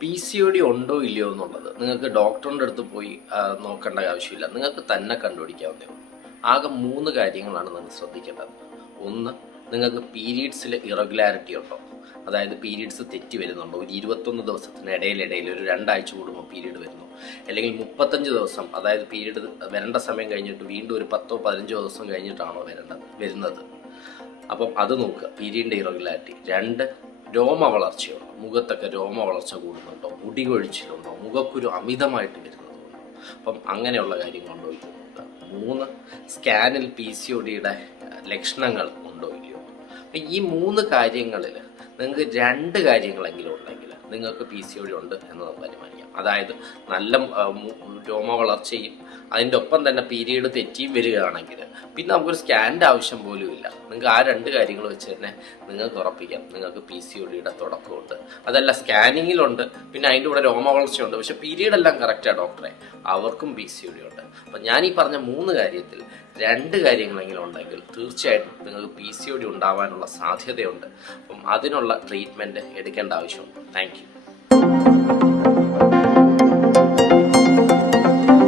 PCOD ഉണ്ടോ ഇല്ലയോ എന്നുള്ളത് നിങ്ങൾക്ക് ഡോക്ടറിൻ്റെ അടുത്ത് പോയി നോക്കേണ്ട ആവശ്യമില്ല. നിങ്ങൾക്ക് തന്നെ കണ്ടുപിടിക്കാവുന്നേ ഉള്ളൂ. ആകെ 3 കാര്യങ്ങളാണ് നിങ്ങൾ ശ്രദ്ധിക്കേണ്ടത്. ഒന്ന്, നിങ്ങൾക്ക് പീരീഡ്സിൽ ഇറഗുലാരിറ്റി ഉണ്ടോ, അതായത് പീരീഡ്സ് തെറ്റി വരുന്നുണ്ടോ. ഒരു 21 ദിവസത്തിന് ഇടയിൽ ഒരു 2 ആഴ്ച കൂടുമ്പോൾ പീരീഡ് വരുന്നു, അല്ലെങ്കിൽ 35 ദിവസം, അതായത് പീരീഡ് വരേണ്ട സമയം കഴിഞ്ഞിട്ട് വീണ്ടും ഒരു 10-15 ദിവസം കഴിഞ്ഞിട്ടാണോ വരുന്നത്. അപ്പം അത് നോക്കുക, പീരീഡിൻ്റെ ഇറഗുലാരിറ്റി. 2, രോമ വളർച്ചയുണ്ടോ, മുഖത്തൊക്കെ രോമ വളർച്ച കൂടുന്നുണ്ടോ, മുടി കൊഴിച്ചിലുണ്ടോ, മുഖക്കുരു അമിതമായിട്ട് വരുന്നതുണ്ടോ. അപ്പം അങ്ങനെയുള്ള കാര്യങ്ങളുണ്ടോ ഇല്ലയോ നോക്കുക. 3, സ്കാനിൽ PCODയുടെ ലക്ഷണങ്ങൾ ഉണ്ടോ ഇല്ലയോ. അപ്പം ഈ 3 കാര്യങ്ങളിൽ നിങ്ങൾക്ക് 2 കാര്യങ്ങളെങ്കിലും ഉണ്ടെങ്കിൽ നിങ്ങൾക്ക് PCOD ഉണ്ട് എന്ന് നമുക്ക് അനുമാനിക്കാം. അതായത് നല്ല രോമ വളർച്ചയും അതിൻ്റെ ഒപ്പം തന്നെ പീരീഡ് തെറ്റിയും വരികയാണെങ്കിൽ പിന്നെ നമുക്കൊരു സ്കാനിൻ്റെ ആവശ്യം പോലും ഇല്ല. നിങ്ങൾക്ക് ആ 2 കാര്യങ്ങൾ വെച്ച് തന്നെ നിങ്ങൾക്ക് ഉറപ്പിക്കാം നിങ്ങൾക്ക് PCODയുടെ തുടക്കമുണ്ട്. അതല്ല, സ്കാനിങ്ങിലുണ്ട്, പിന്നെ അതിൻ്റെ കൂടെ രോമ വളർച്ചയുണ്ട്, പക്ഷെ പീരീഡ് എല്ലാം കറക്റ്റാണ് ഡോക്ടറെ, അവർക്കും PCOD ഉണ്ട്. അപ്പം ഞാൻ ഈ പറഞ്ഞ 3 കാര്യത്തിൽ 2 കാര്യങ്ങളെങ്കിലും ഉണ്ടെങ്കിൽ തീർച്ചയായിട്ടും നിങ്ങൾക്ക് PCOD ഉണ്ടാവാനുള്ള സാധ്യതയുണ്ട്. അപ്പം അതിനുള്ള ട്രീറ്റ്മെൻറ്റ് എടുക്കേണ്ട ആവശ്യമുണ്ട്. Thank you.